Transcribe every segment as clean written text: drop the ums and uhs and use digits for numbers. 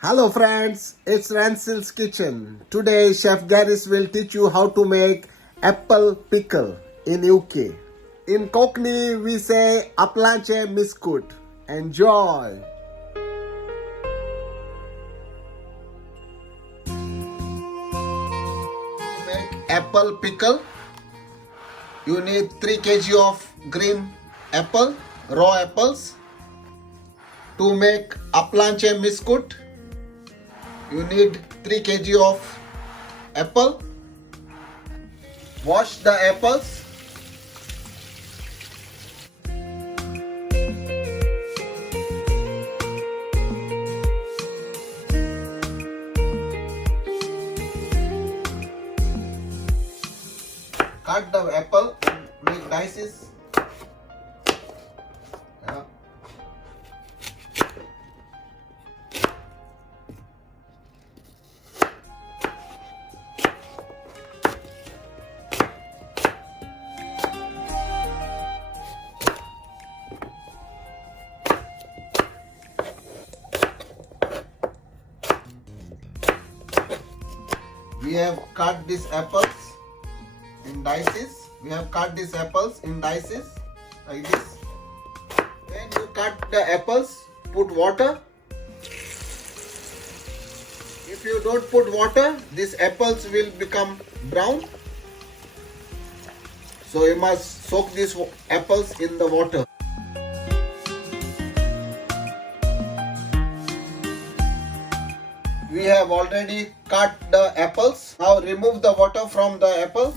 Hello friends, it's Ransil's Kitchen. Today Chef Garris will teach you how to make apple pickle in UK. In Cockney we say aplanche miskut. Enjoy! To make apple pickle, you need 3 kg of green apple, raw apples. To make aplanche miskut, you need 3 kg of apple. Wash the apples. Cut the apple and make dices. Yeah. We have cut these apples in dices. We have cut these apples in dices like this. When you cut the apples, put water. If you don't put water, these apples will become brown. So you must soak these apples in the water. We have already cut the apples. Now remove the water from the apple.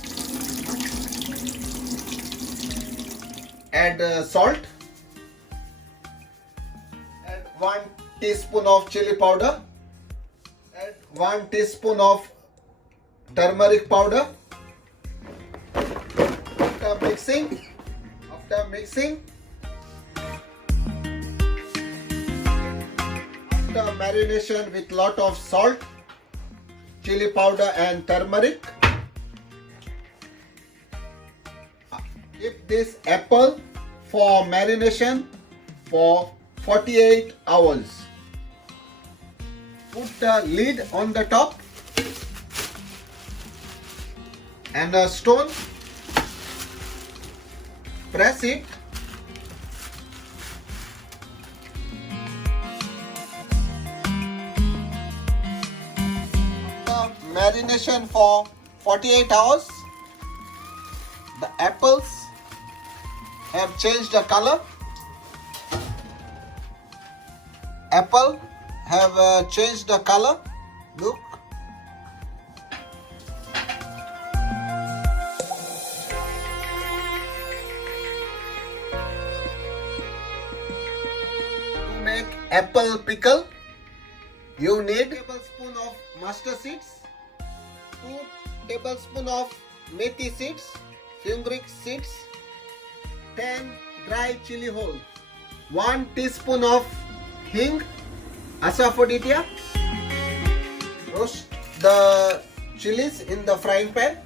Add salt. Add 1 teaspoon of chili powder. Add 1 teaspoon of turmeric powder. After mixing, after marination with lot of salt, chili powder and turmeric, keep this apple for marination for 48 hours. Put the lid on the top and a stone. Press it. Marination for 48 hours. The apples have changed the color. Apple have changed the color. Look. To make apple pickle, you need a tablespoon of mustard seeds, 2 tablespoons of methi seeds, fenugreek seeds, 10 dry chili whole, 1 teaspoon of hing, asafoetida. Roast the chilies in the frying pan.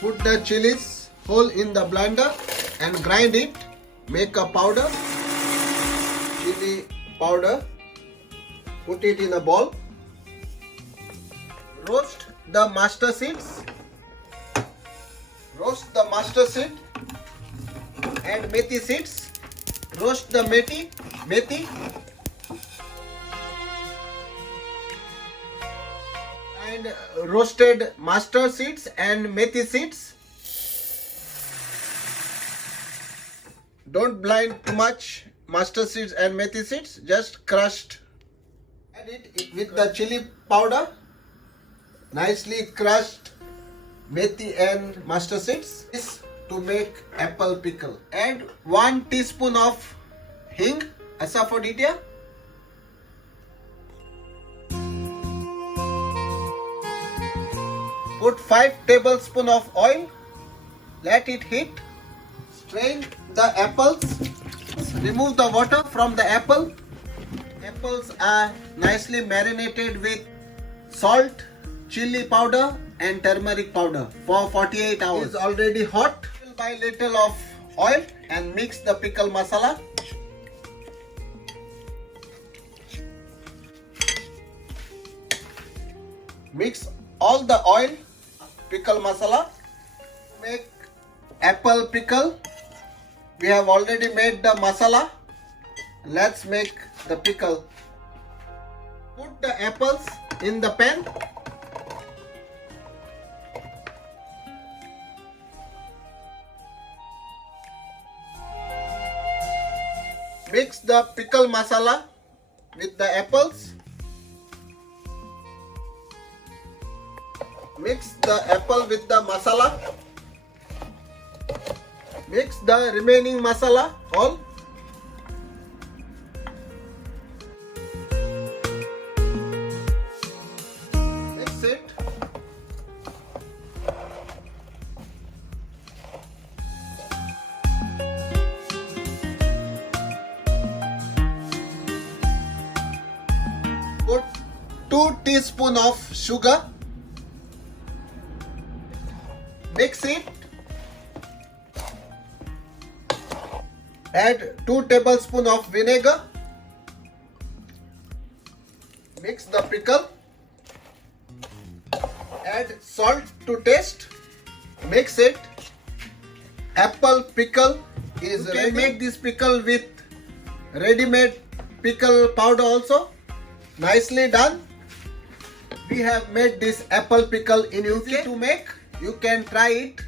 Put the chilies whole in the blender and grind it. Make a powder, chili powder. Put it in a bowl. Roast the mustard seeds. Roast the mustard seed and methi seeds. Roast the methi. And roasted mustard seeds and methi seeds. Don't blend too much mustard seeds and methi seeds, just crushed. Add it with the chili powder, nicely crushed methi and mustard seeds. This to make apple pickle. Add 1 teaspoon of hing, asafoetida. Put 5 tablespoons of oil. Let it heat. Strain the apples. Remove the water from the apple. Apples are nicely marinated with salt, chili powder and turmeric powder for 48 hours. It is already hot. Little by little of oil and mix the pickle masala. Mix all the oil, pickle masala. Make apple pickle. We have already made the masala. Let's make the pickle. Put the apples in the pan. Mix the pickle masala with the apples. Mix the apple with the masala. Mix the remaining masala all. Mix it. Put 2 teaspoons of sugar. Mix it. Add 2 tablespoons of vinegar. Mix the pickle. Add salt to taste. Mix it. Apple pickle is ready. You can make this pickle with ready-made pickle powder also. Nicely done. We have made this apple pickle in UK. Easy to make. You can try it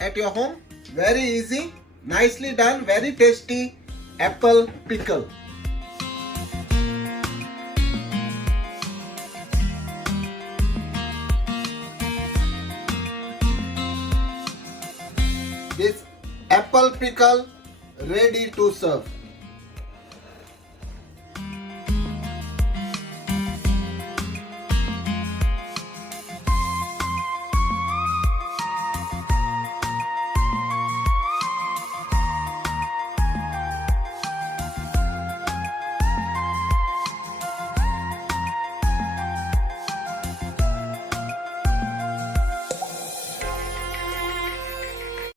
at your home. Very easy. Nicely done. Very tasty apple pickle. This apple pickle ready to serve.